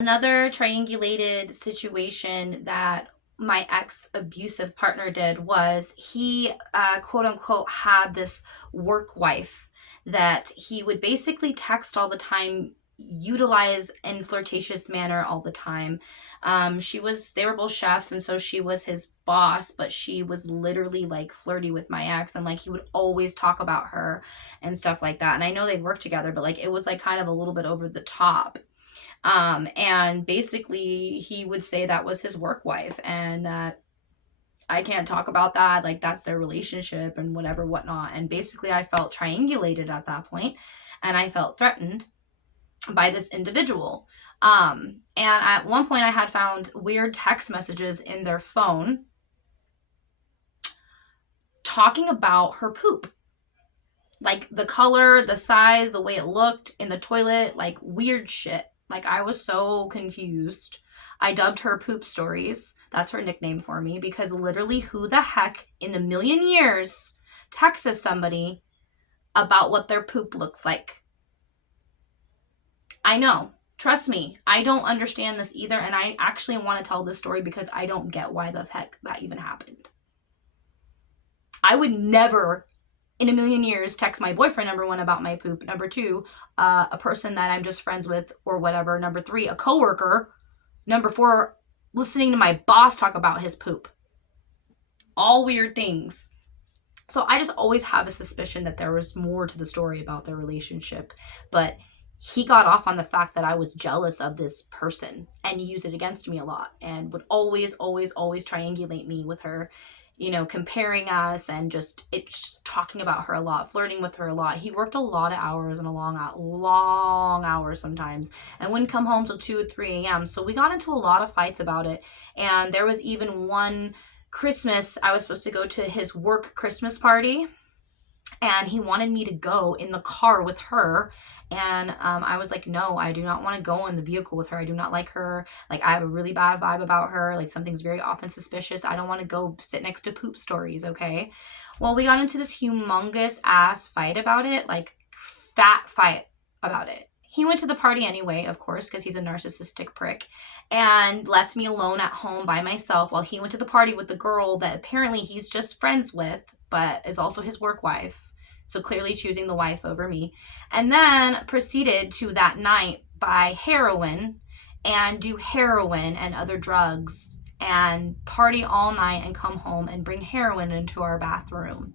Another triangulated situation that my ex abusive partner did was he, quote unquote, had this work wife that he would basically text all the time, utilize in flirtatious manner all the time. They were both chefs, and so she was his boss, but she was literally like flirty with my ex, and like he would always talk about her and stuff like that. And I know they worked together, but like it was like kind of a little bit over the top. And basically he would say that was his work wife and that I can't talk about that, like that's their relationship and whatever, whatnot. And basically I felt triangulated at that point, and I felt threatened by this individual. And at one point I had found weird text messages in their phone talking about her poop, like the color, the size, the way it looked in the toilet, like weird shit. Like I was so confused. I dubbed her Poop Stories. That's her nickname for me, because literally who the heck in a million years texts somebody about what their poop looks like? I know. Trust me, I don't understand this either, and I actually want to tell this story because I don't get why the heck that even happened. I would never in a million years text my boyfriend, number one, about my poop. Number two, a person that I'm just friends with or whatever. Number three, a coworker. Number four, listening to my boss talk about his poop. All weird things. So I just always have a suspicion that there was more to the story about their relationship. But he got off on the fact that I was jealous of this person and used it against me a lot and would always triangulate me with her, you know, comparing us and just talking about her a lot, flirting with her a lot. He worked a lot of hours and long hours sometimes, and wouldn't come home till 2 or 3 a.m. So we got into a lot of fights about it. And there was even one Christmas, I was supposed to go to his work Christmas party, and he wanted me to go in the car with her. And I was like, no, I do not want to go in the vehicle with her. I do not like her. Like, I have a really bad vibe about her. Like, something's very often suspicious. I don't want to go sit next to Poop Stories, okay? Well, we got into this humongous ass fight about it, like fat fight about it. He went to the party anyway, of course, because he's a narcissistic prick, and left me alone at home by myself while he went to the party with the girl that apparently he's just friends with, but is also his work wife. So clearly choosing the wife over me. And then proceeded to that night buy heroin and do heroin and other drugs and party all night and come home and bring heroin into our bathroom.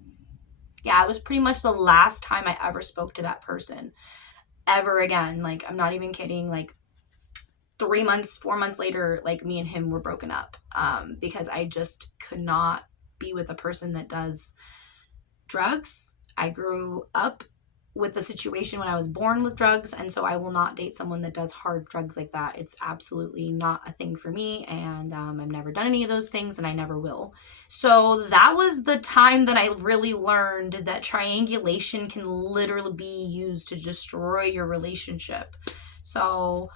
Yeah, it was pretty much the last time I ever spoke to that person ever again. Like, I'm not even kidding. Like, 3 months, 4 months later, like, me and him were broken up because I just could not be with a person that does drugs. I grew up with the situation when I was born with drugs, and so I will not date someone that does hard drugs like that. It's absolutely not a thing for me, and I've never done any of those things, and I never will. So that was the time that I really learned that triangulation can literally be used to destroy your relationship. So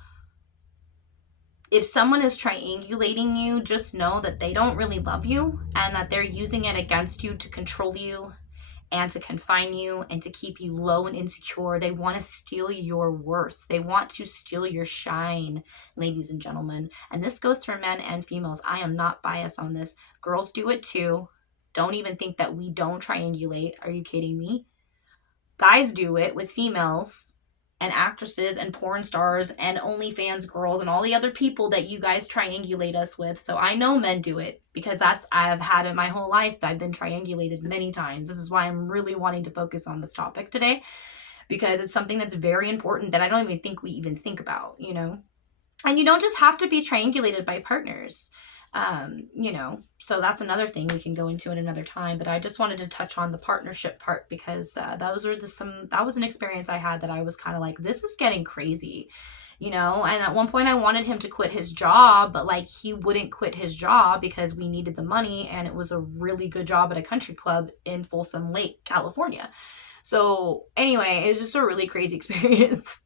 if someone is triangulating you, just know that they don't really love you and that they're using it against you to control you and to confine you and to keep you low and insecure. They want to steal your worth. They want to steal your shine, ladies and gentlemen. And this goes for men and females. I am not biased on this. Girls do it too. Don't even think that we don't triangulate. Are you kidding me? Guys do it with females and actresses and porn stars and OnlyFans girls and all the other people that you guys triangulate us with. So I know men do it because I've had it my whole life. I've been triangulated many times. This is why I'm really wanting to focus on this topic today, because it's something that's very important that I don't even think we even think about, you know? And you don't just have to be triangulated by partners. You know, so that's another thing we can go into at another time, but I just wanted to touch on the partnership part because that was an experience I had that I was kind of like, this is getting crazy, you know. And at one point I wanted him to quit his job, but like he wouldn't quit his job because we needed the money, and it was a really good job at a country club in Folsom Lake, California. So anyway, it was just a really crazy experience.